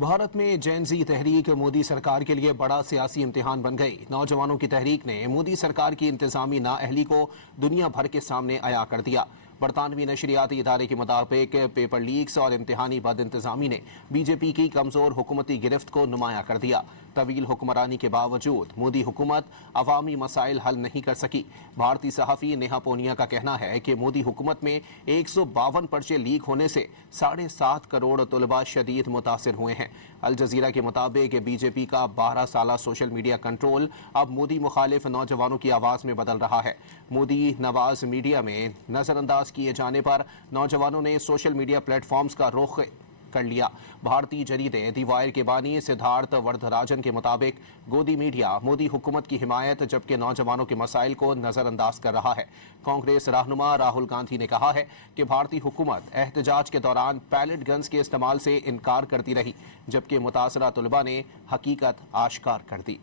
भारत में जेन ज़ी तहरीक मोदी सरकार के लिए बड़ा सियासी इम्तिहान बन गई। नौजवानों की तहरीक ने मोदी सरकार की इंतजामी नाअहली को दुनिया भर के सामने अया कर दिया। बरतानवी नशरियाती इदारे के मुताबिक पेपर लीक्स और इम्तिहानी बद इंतजामी ने बीजेपी की कमज़ोर हुकूमती गिरफ्त को नुमाया कर दिया। तवील हुक्मरानी के बावजूद मोदी हुकूमत अवामी मसाइल हल नहीं कर सकी। भारतीय सहाफ़ी नेहा पूनिया का कहना है कि मोदी हुकूमत में 152 पर्चे लीक होने से 7.5 करोड़ तलबा शदीद मुतासिर हुए हैं। अल जज़ीरा के मुताबिक बीजेपी का 12 साला सोशल मीडिया कंट्रोल अब मोदी मुखालिफ नौजवानों की आवाज़ में बदल रहा है। मोदी नवाज मीडिया में नज़रअंदाज किए जाने पर नौजवानों ने सोशल मीडिया प्लेटफॉर्म्स का रुख कर लिया। भारतीय जरीदे दी वायर के बानी सिद्धार्थ वर्धराजन के मुताबिक गोदी मीडिया मोदी हुकूमत की हिमायत जबकि नौजवानों के मसाइल को नज़रअंदाज कर रहा है। कांग्रेस रहनुमा राहुल गांधी ने कहा है कि भारतीय हुकूमत एहतजाज के दौरान पैलेट गन्स के इस्तेमाल से इनकार करती रही, जबकि मुतासरा तलबा ने हकीकत आश्कार कर दी।